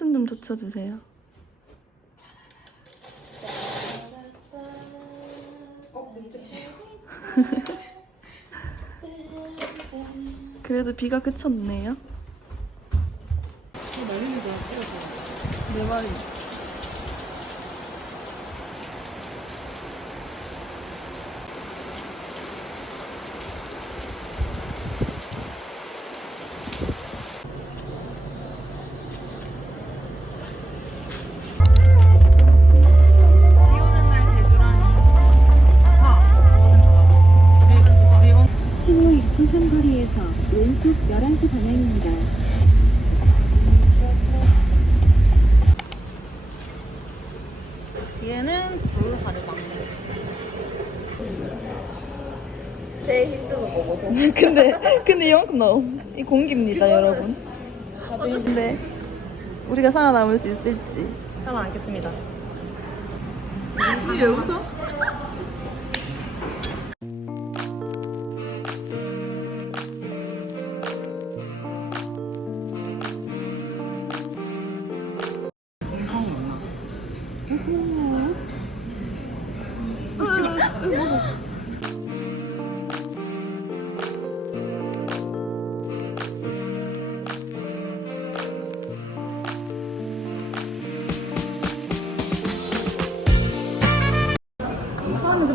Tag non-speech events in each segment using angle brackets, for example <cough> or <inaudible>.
버튼 좀 붙여주세요. <laughs> 그래도 비가 그쳤네요. 네 마리. 나옴. 이 공기입니다, 여러분. 근데 우리가 살아남을 수 있을지. 살아남겠습니다. 왜 웃어?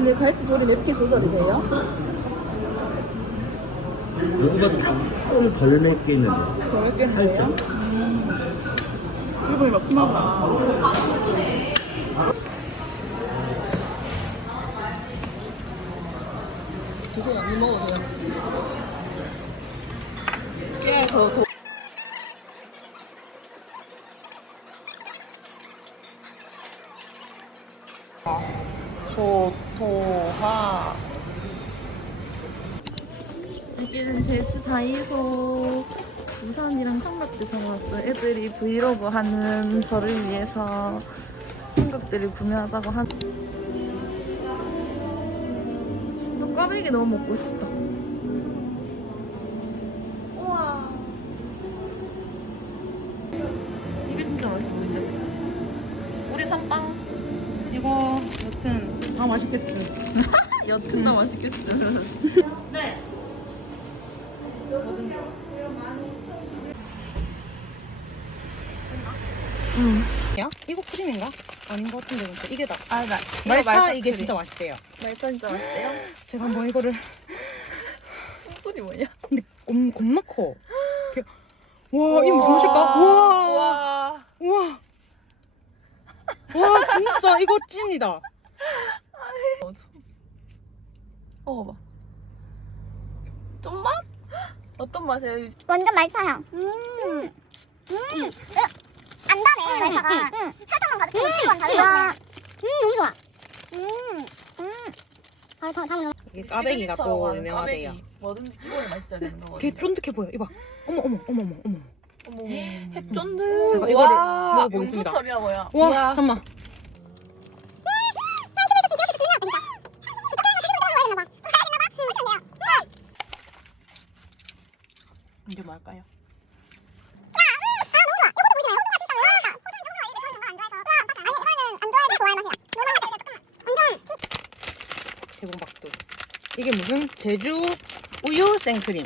근데 갈치 조리 몇개 조절이 돼요? 뭔가 조금 덜 맵게 있는데 더 맵겠네요. 이거 막 그만 죄송해요, 안 먹어도요. 꽤더 더. 도, 도하. 여기는 제주 다이소 부산이랑 삼각대에서 왔어요. 애들이 브이로그 하는 저를 위해서 삼각대를 구매하자고 한. 또 꽈배기 너무 먹고 싶다. 아 맛있겠어. <laughs> 여튼 나 맛있겠어. 네. 야? 이거 크림인가? 아닌 것 같은데 진짜 이게 다. 아, 나. 말차 이게 진짜 맛있대요. 말차 진짜 맛있대요? <gasps> 제가 한번 이거를 숨소리 뭐냐? 근데 겁, 겁나 커. 이렇게- 와, 이게 무슨 맛일까? 와, 와. 우와. 와, 진짜 이거 찐이다. 먹어봐. 좀만? <gasps> 어떤 맛이에요? 완전 말차향. 음. 음. 음. 안 다네, 말차가. 응. 살짝만 가도 고추만 다르네. 음, 너무 좋아. 음. 음. 아, 다, 다, 이게 까베기가 또 유명하대요. 뭐든지 기본에 맛있어야 되는 거거든요. 걔 쫀득해 보여. 이봐. 어머, 어머, 어머, 어머, 어머. 어머, 핵 쫀득. 제가 이거를 먹어보겠습니다. 용수철이야 뭐야? 와? 잠깐만. 이제 뭐 할까요? 대봉박두. 이게 무슨 제주 우유 생크림.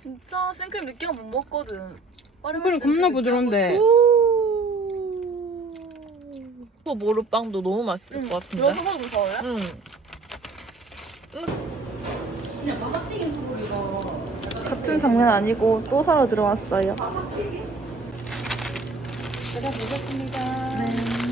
진짜 생크림 느끼가 못 먹거든. 생크림 겁나 부드러운데. 또 모르빵도 너무 맛있을 것 같은데. 먹으면 서울래? 응. 같은 장면 아니고 또 사러 들어왔어요. 제가 보겠습니다. 네.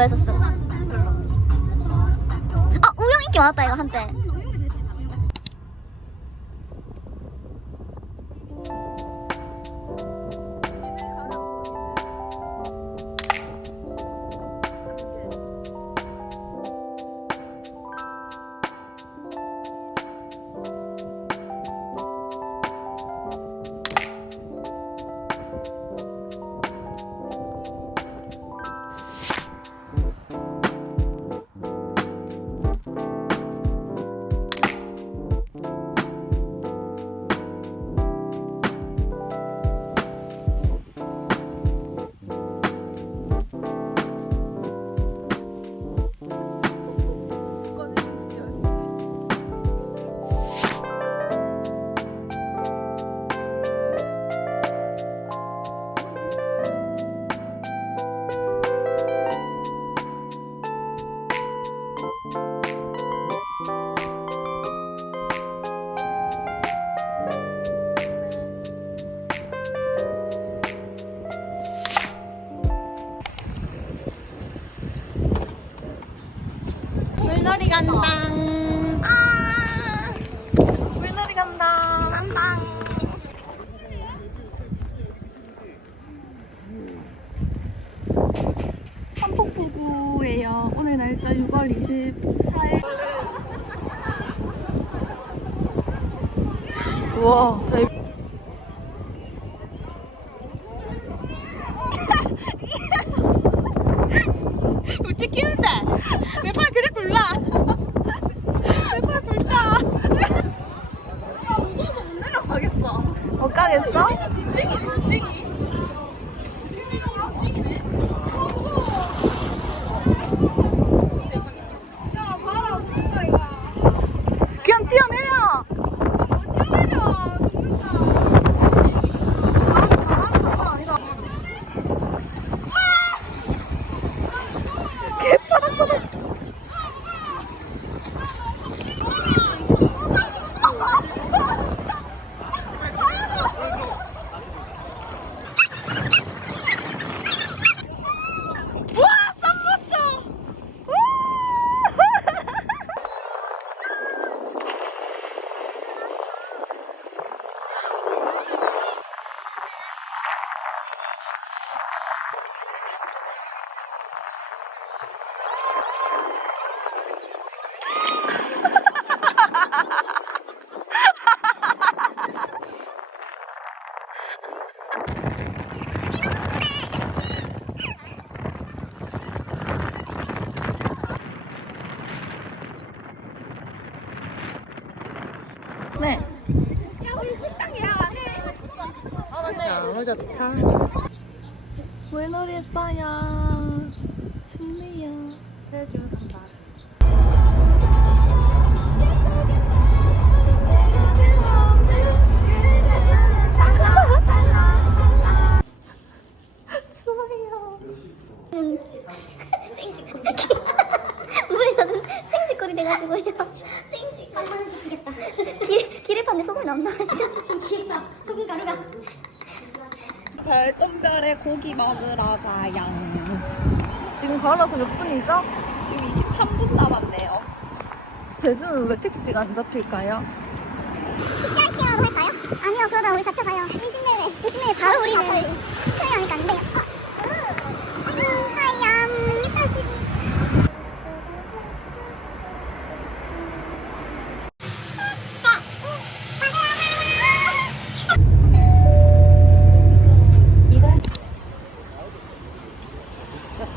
좋아했었어. 아, 우영 인기 많았다, 이거 한때. 딴땅. 아. 물놀이 간다. 딴땅. 삼폭포구예요. 오늘 날짜 6월 24일. 우와, 대 우찌 끼는데 내 팔 그래 불러 내팔 불다 못 가겠어? 그냥 뛰어내려! 네. 너무 좋다. 물놀이 했어요. 춥네요. 생쥐꼴이 돼가지고요. 생쥐. 깜빡이 지키겠다. 길, 길을 봤는데 소금이 넘나가지고 지금 길에서 소금 가루가. 별똥별에 고기 먹으러 가요 지금 걸어서 몇 분이죠? 지금 23분 남았네요 제주는 왜 택시가 안 잡힐까요? 히치하이킹이라도 할까요? 아니요, 그러다 우리 잡혀가요. 20매회. 20매회 바로 우리는 큰일 나니까 안 돼요. 어,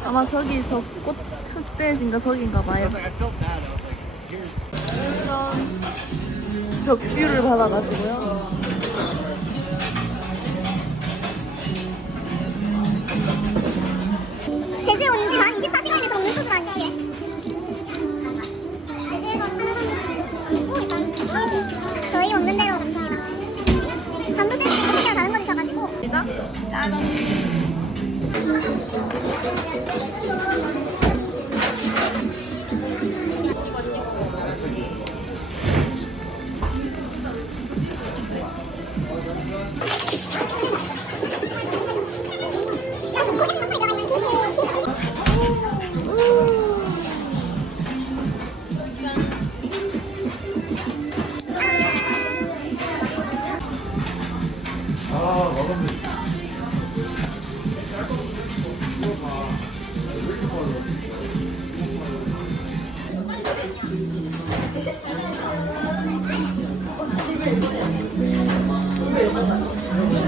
아마 저기 저 꽃 흑돼지인가 저긴가 봐요. 이런 벽뷰를 받아가지고요. 제주에 온 지만 24시간에서 오는 수준 아니지? 제주에서 사는 저희 없는 대로 감사합니다. 감도 때문에 그냥 다른 거 주셔가지고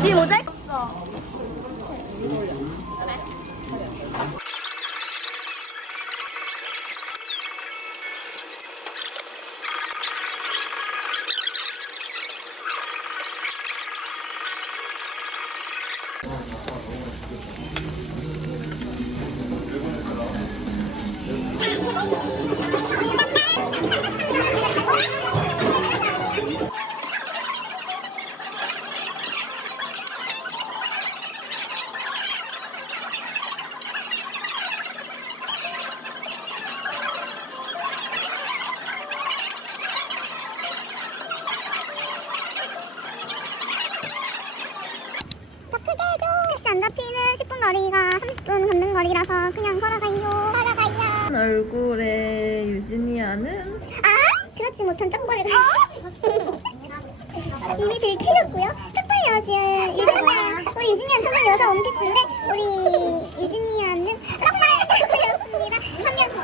지금 모자이크. 더 유진이야는 아, 그렇지 못한 쩍벌이가 <laughs> 이미 들키셨고요. 쪽팔려진 유진이야. 우리 유진이는 정말 여자 원피스인데 우리 유진이야는 쪽팔려졌습니다. 한명 끝.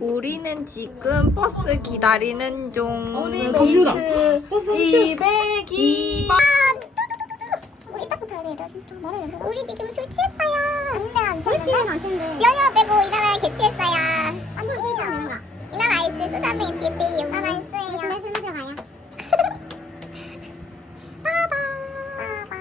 우리는 지금 버스 기다리는 중. 202. 우리 이따부터 해야 돼. 진짜 말해. 우리 지금 술 취했어요. 근데 안 취했는데. 안. 지연이와 빼고 이 나라에 개취했어요. 이 나라 아이스 수다 한병 취했대요. 나라 아이스예요. 근데 술 마시러 가요. 빠바. 빠바.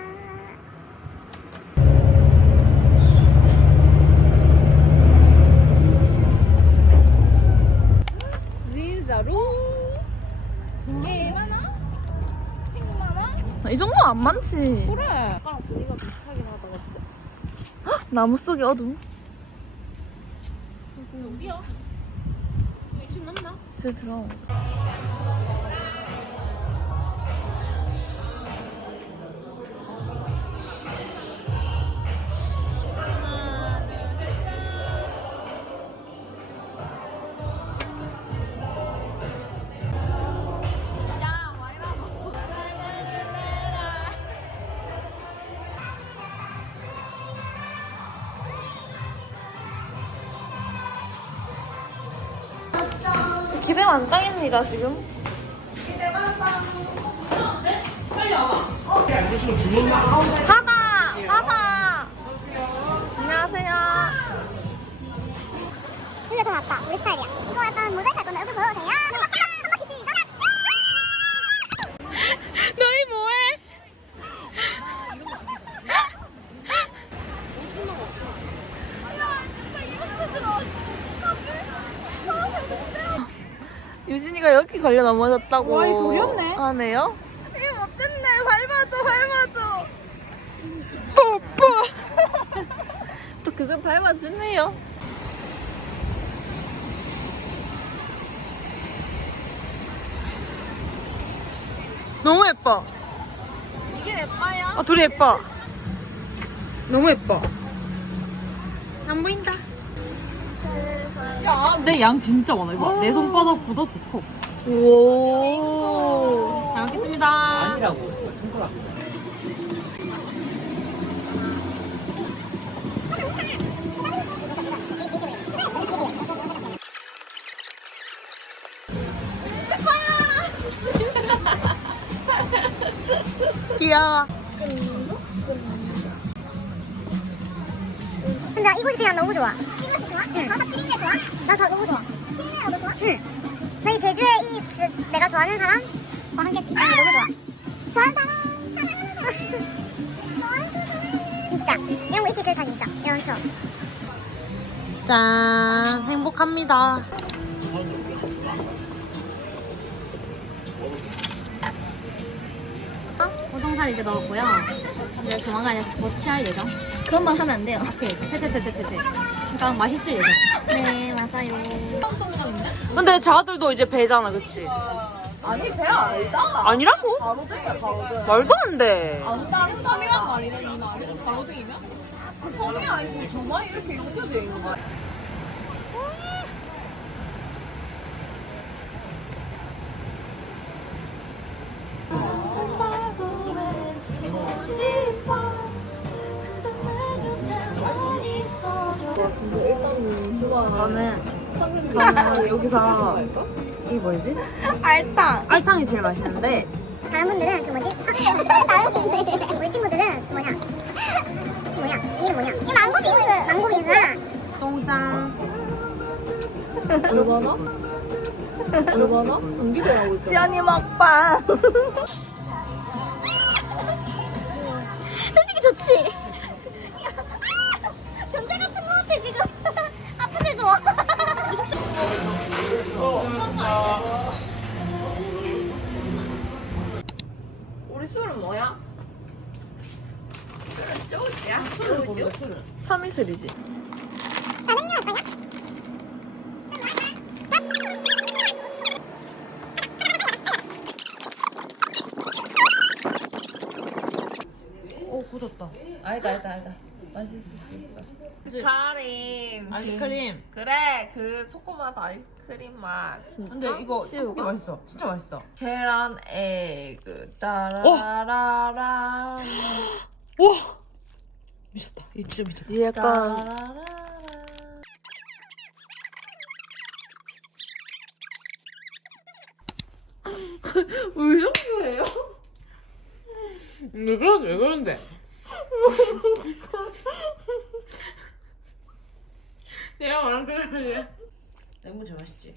이 정도 안 많지. 그래. 아까랑 분위기가 비슷하긴 하다? 나무 속의 어둠. 여기야. 여기 맞나? 진짜 들어 기대 만땅입니다, 지금. 가다! 가다! 안녕하세요. 이거 더 낫다. 우리 스타일이야. 이거 약간 모자이크 할 건데 얼굴 보여도 돼요? 한 바퀴 시작. 너희 뭐해? 유진이가 여기 걸려 넘어졌다고. 와, 이 돌렸네. 하네요. 이게 못됐네. 밟아줘, 밟아줘. <laughs> 또 그걸 밟아주네요. 너무 예뻐. 이게 예뻐요? 아, 둘이 예뻐. 너무 예뻐. 안 보인다. 근데 양 진짜 많아. 이거 내 손바닥보다 더 커. 오. 잘 먹겠습니다. 아니라고. <laughs> 귀여워. 근데 이곳이 그냥 너무 좋아. 이곳이 좋아? 응. 바다 트림네 좋아? 나저 너무 좋아. 트림네가 너 좋아? 응. 나이 제주에 이 지- 내가 좋아하는 사람과 함께 있는 게 너무 좋아. 좋아하는 사람, 사랑하는 사람. 좋아하는 사람. 진짜. 이런 거 있기 싫다, 진짜. 이런 추억. 짠. 행복합니다. 우동살 이제 넣었고요. 이제 조만간 이제 고치할 예정. 그것만 하면 안 돼요. 오케이. 테테테테테. 그러니까 맛있을 예정. 네, 맞아요. 근데 자들도 이제 배잖아, 그치? 아니, 배 아니다. 아니라고? 가로등이야, 가로등. 말도 안 돼. 안 다른 섬이란 말이네, 이 말이. 가로등이면? 그 섬이 아니고 저만 이렇게 용표되어 있는 거야. 저는 저는 여기서 이 뭐지? 알탕. 알탕이 제일 맛있는데 다른 분들은 그 뭐지? 아, 다른 분들 우리 친구들은 그 뭐냐? 뭐냐? 이 이름 뭐냐? 이 망고 빙수, 망고 빙수야. 똥쌍. 얼마나? 얼마나? 경기도 하고 있어. 지연이 먹방. <laughs> 굳었다. 아니다, 아니다, 아니다. 맛있을 수 있어. 카림. 아이스크림. 그래, 그 초코맛 아이스크림 맛. 근데 이거 떡볶이 맛있어. 진짜 맛있어. 계란 에그 따라라라. <gasps> 와 미쳤다. 이 진짜 미쳤다. 얘 약간 따라라라. <laughs> 왜 정도예요? 왜 그러는데 왜 <laughs> 그러는데? 내가 말한 그러지. 너무 제일 맛있지.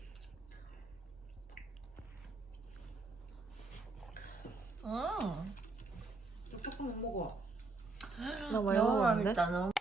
음. 조금 못 먹어. 나 많이 먹었는데? 너무